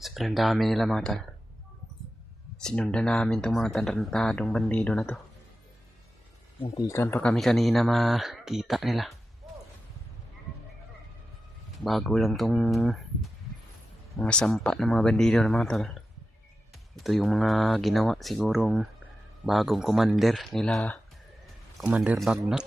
Sobrang dami nila mga tol. Sinundan namin itong mga tarantadong bandido na to. Muntikan pa kami kanina makita nila. Bago lang tong mga sampa ng mga bandido na mga tol. Ito yung mga ginawa sigurong bagong commander nila, Commander Bagnot.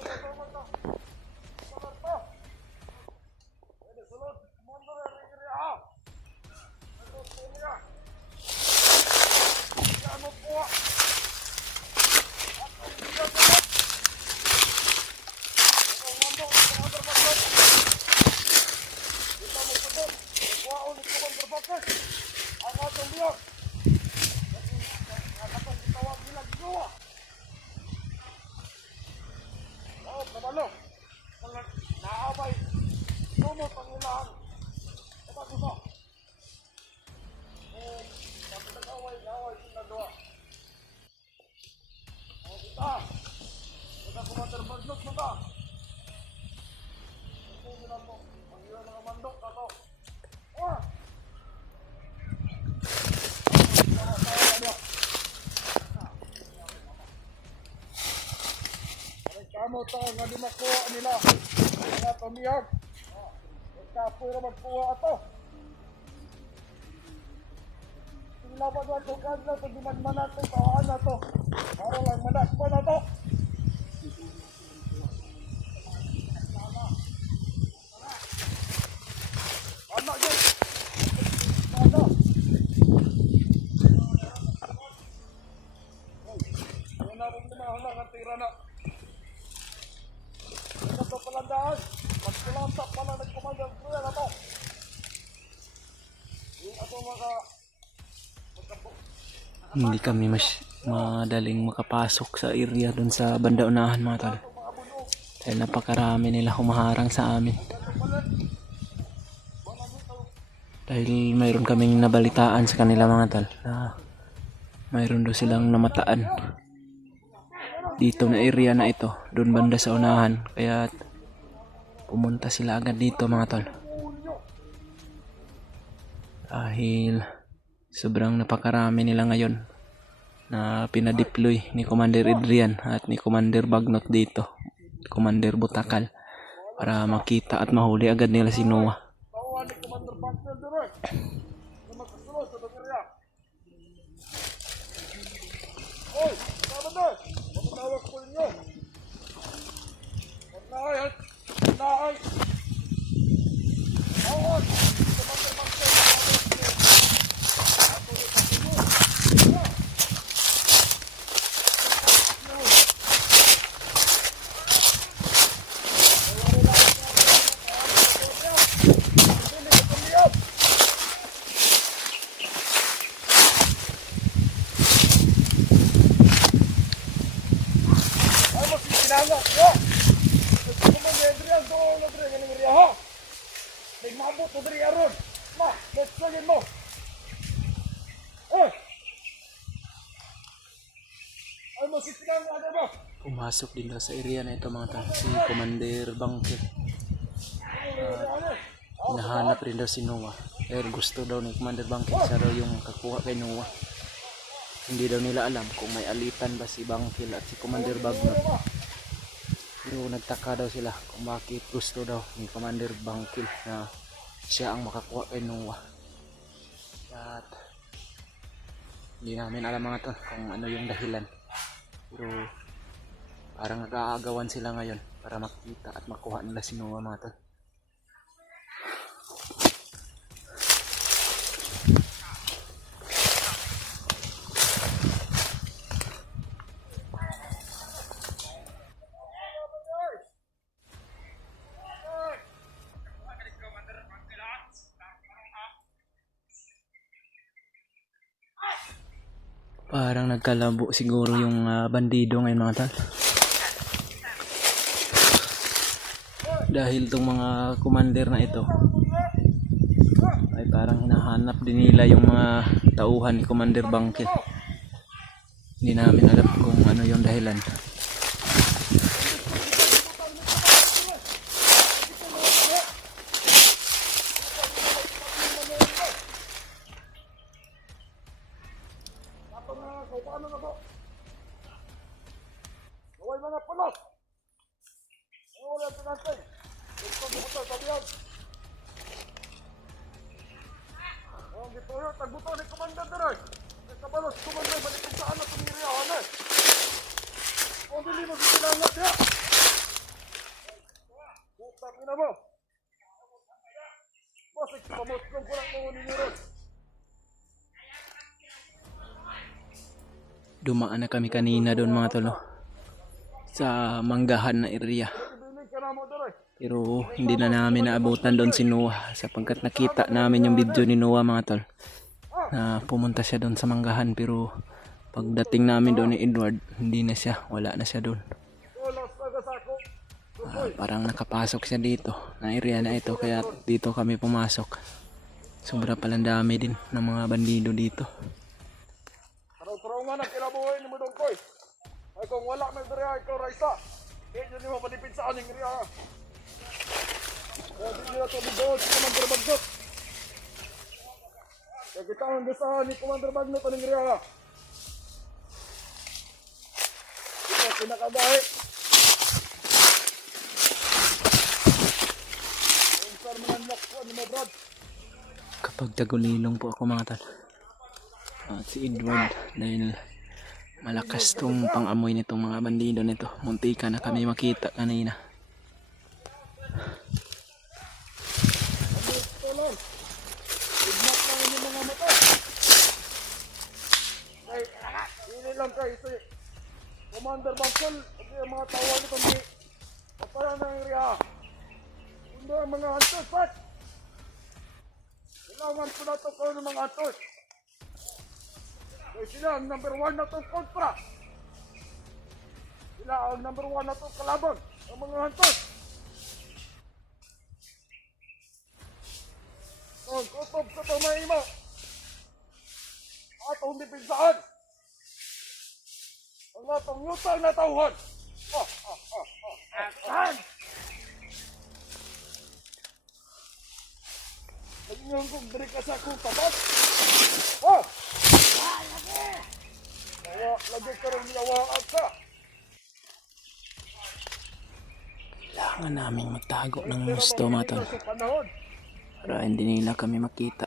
Kamu tahu nga di makuha nila. Mga pamiyag. Kapoy na magkuha ato. Sila ba doon ito kan na ito diman natin kahaan na ito. Para lang manakpa na ito. Anak yun. Ano? Ayun na rin naman ang tira na. Ito palandaan. Magkulanta pala nagkomandang kuya na ito. Yung ato mga Hindi kami madaling makapasok sa area doon sa banda unahan mga tol. Dahil napakarami nila humaharang sa amin. Dahil mayroon kaming nabalitaan sa kanila mga tol na mayroon daw silang namataan dito na area na ito, doon banda sa unahan. Kaya pumunta sila agad dito mga tol. Dahil sobrang napakarami nila ngayon na pinadeploy ni Commander Adrian at ni Commander Bagnot dito, Commander Butakal, para makita at mahuli agad nila si Noah. Pumasok din daw sa area na ito mga tol si Commander Bangkit. Hinahanap rin daw si Noah. Pero gusto daw ni Commander Bangkit siya daw yung kakuha kay Noah. Hindi daw nila alam kung may alitan ba si Bangkil at si Commander Bagnot. Pero nagtaka daw sila kung bakit gusto daw ni Commander Bangkil na siya ang makakuha kay Noah. At hindi namin alam mga tol kung ano yung dahilan. Pero parang nag-aagawan sila ngayon para makita at makuha nila si Noah mga tol. Parang nagkalabo siguro yung bandido ngayon mga tol. Dahil itong mga commander na ito ay parang hinahanap din nila yung mga tauhan ni Commander Bangkil. Hindi namin alam kung ano yung dahilan. Paano na to? Gaway mga pulos! Wala ito natin. Ito buto, sabihan. Ang gituyo, tagbuto ni Commander Daray. May kabalos, Commander, balik saan na tumiriyahan eh. Kung dili mo silangat niya. Putang ina mo. Bosik, pamuslong ko lang mga ninyo ron. Dumaan na kami kanina doon mga tol, no? Sa manggahan na area. Ibilig ka na mo, Daray. Pero hindi na namin naabutan doon si Noah sapagkat nakita namin yung video ni Noah mga tol. Na pumunta siya doon sa manggahan pero pagdating namin doon ni Edward, hindi na siya, wala na siya doon. Ulas na gasako. Parang nakapasok siya dito na area na ito kaya dito kami pumasok. Sobra palang dami din ng mga bandido dito. Tarong-tarong nga na kinabuhay ni mo doon, Koy. Ay kung wala may Daray, ikaw, Raisa. Hindi nyo mapalipid sa aning ria. Kaya hindi nyo ito bigood si Commander Bagnot. Kaya kita ang gasahan ni Commander Bagnot aning ria. Ito pinakadahi. Ang sar mananlak ko ano mo, Brad. Kapag tagulilong po ako mga tol. At si Edward dahil malakas tong pang-amoy nitong mga bandido nito. Muntika na kami makita kanina. Tolong. Igmat lang yung mga mata. Kay, hindi lang kayo si Commander Bangkol at yung mga tawa nito ni Papayan ng area. Hindi ang mga hantos, Pat. Kailangan ko na ito ko ng mga hantos. Kaya sila ang number 1 na itong kontra. Sila ang number 1 na itong kalaban. Ang mga hantos. Ang kutob sa pamaima. Atong dipinsaan. Ang atong yutang na tauhan. Nagingong kong beri ka sa akong tapat. Lagi ka rin niyawaan ka. Kailangan namin magtago ng gusto mga tol. Para hindi nila kami makita.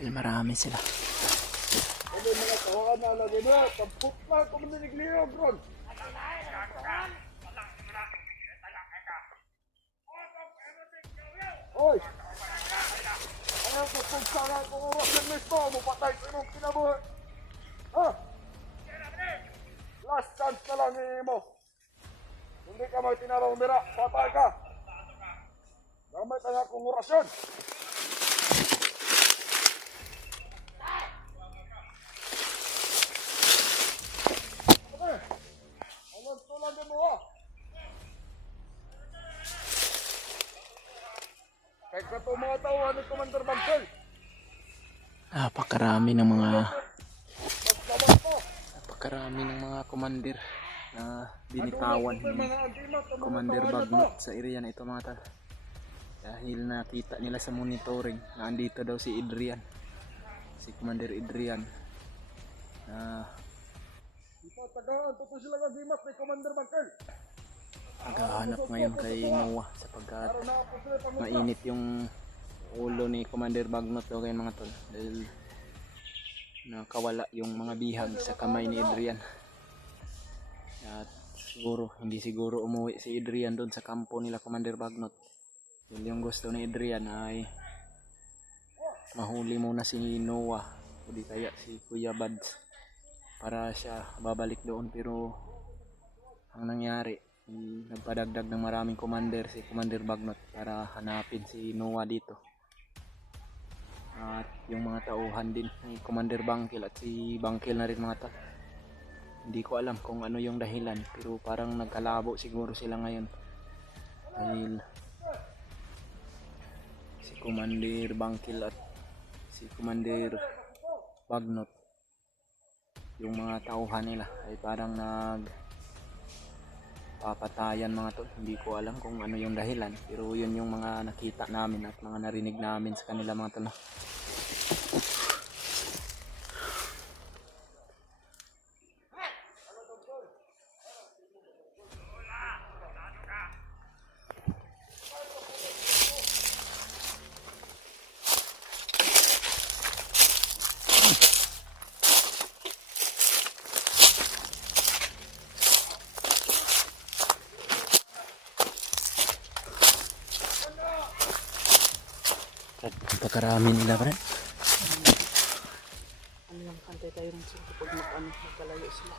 Dahil marami sila. Ano mga tawaan na lagi na. Tampuk na kung maninigliyo, bro. Hoy! Ayaw ko kung sana kung oras ng misto. Mupatay sa imong kinabuhi. Ha? Last chance na lang mo. Hindi ka magtinaraw mira. Patay ka. Gamit ang akong orasyon. Okay. Anong tulad mo ha? Kahit ka ito mga tauhan ni Commander Bangkol. Napakarami ng mga Mas laban po. commander na binitawan ni Commander Bagnot sa area na ito mga tol. Dahil nakita nila sa monitoring na andito daw si Adrian. Si Commander Adrian. Ito, tagaan. Ito sila gagimat ni Commander Bangkol. Naghahanap ngayon kay Noah sapagkat mainit yung ulo ni Commander Bagnot daw kayo mga tol. Dahil nakawala yung mga bihag sa kamay ni Adrian. At siguro, hindi siguro umuwi si Adrian doon sa kampo nila Commander Bagnot. Yung gusto ni Adrian ay mahuli muna si Noah o di kaya si Kuya Bads para siya babalik doon. Pero ang nangyari, nagpadagdag ng maraming commander si Commander Bagnot para hanapin si Noah dito. At yung mga tauhan din ni Commander Bangkil at si Bangkil na rin mga tao. Hindi ko alam kung ano yung dahilan pero parang nagkalabo siguro sila ngayon. Dahil si Commander Bangkil at si Commander Bagnot, yung mga tauhan nila ay parang papatayan mga tol. Hindi ko alam kung ano yung dahilan pero yun yung mga nakita namin at mga narinig namin sa kanila mga tol. Napakarami nila pa rin. Ano lang, kantay tayo ng sunto pag magkalayo sila.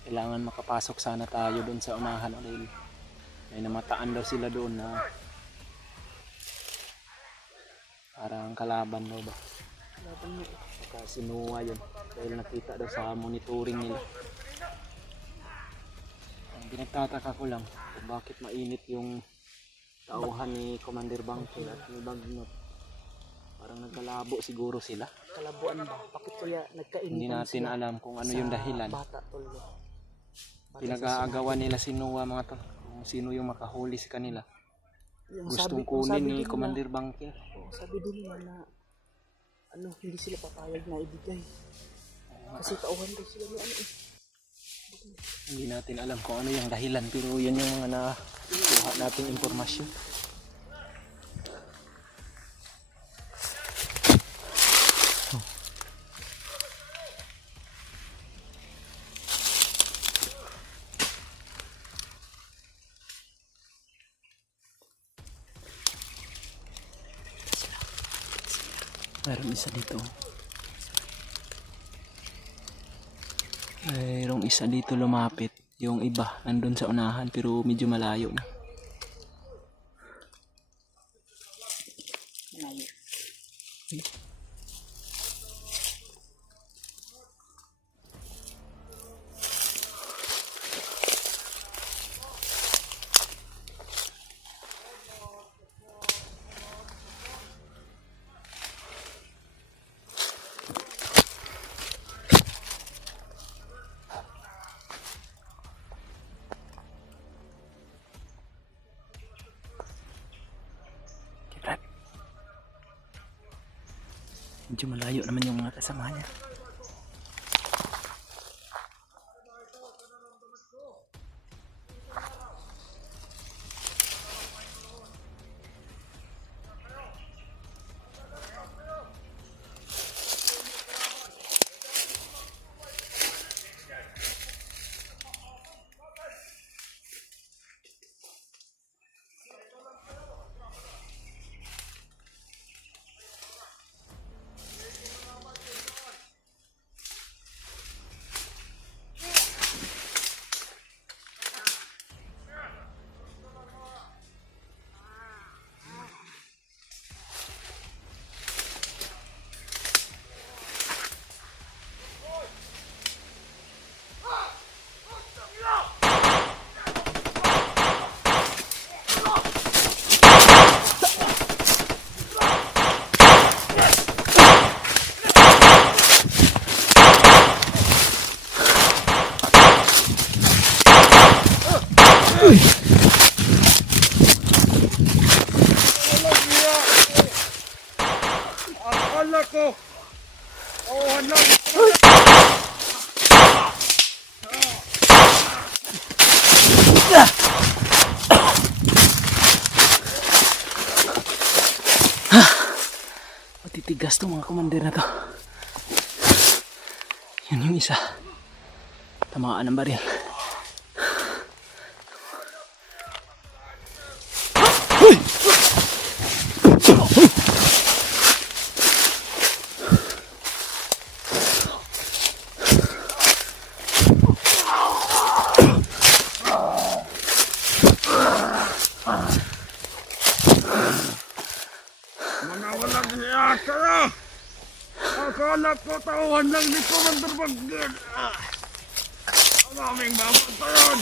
Kailangan makapasok sana tayo doon sa unahan ulit. May namataan daw sila doon na parang kalaban daw ba. Laban mo eh. Saka sinuwa yun. Dahil nakita daw sa monitoring nila. Ang pinagtataka ko lang kung bakit mainit yung tauhan ni Commander Bangkil at ni Bagnot. Parang nagkalabo siguro sila. Kalabuan ba? Bakit kaya nagkainitan Hindi natin sila alam kung ano sa yung dahilan. bata tol? Bata Pinag-aagawan nila si Noah mga tol. Kung sino yung makahuli sa kanila. Yung Gustong yung kunin ni din nila- Commander Bangkil. Oo, sabi din nila na ano, hindi sila papayag na ibigay. Kasi tauhan daw sila ni ano eh. Hindi natin alam kung ano yung dahilan pero yan yung mga nakuha nating impormasyon. Mayroong isa dito. Mayroong isa dito lumapit. Yung iba nandun sa unahan pero medyo malayo na. Malayo. Okay, Brad. Medyo malayo naman yung mga kasama niya. Walang niya! Akala ko! Tauhan lang! Matitigas to mga commander na to. Yan yung isa. Tamaan ng baril. Mga walang niya kayo! Akala ko tauhan lang ni Commander Bangkil! Ang aming babatayan!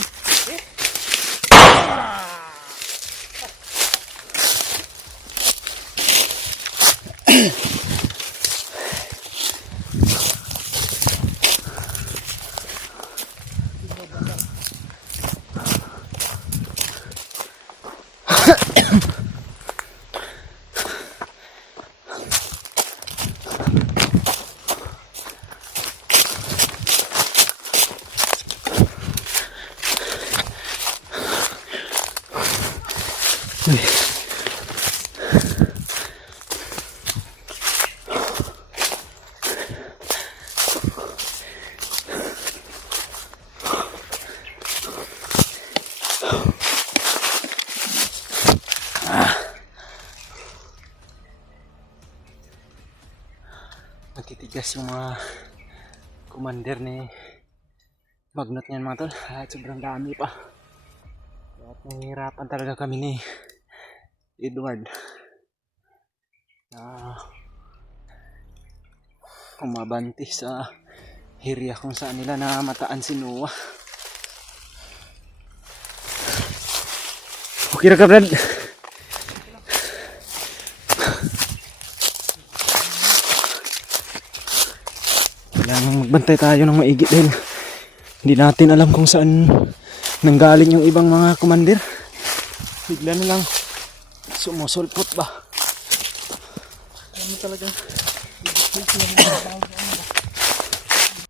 Uy. Matitigas yung mga commander ni Magnot niyan mga tol. At sobrang dami pa. At nahihirapan talaga kami ni Edward na umabanti sa area kung saan nila namataan si Noah. Okay ra ka, Brad? Kailangan magbantay tayo ng maigi dahil hindi natin alam kung saan nanggaling yung ibang mga commander. Bigla na lang sumusulpot ba? Ano talaga? Ibig sila ng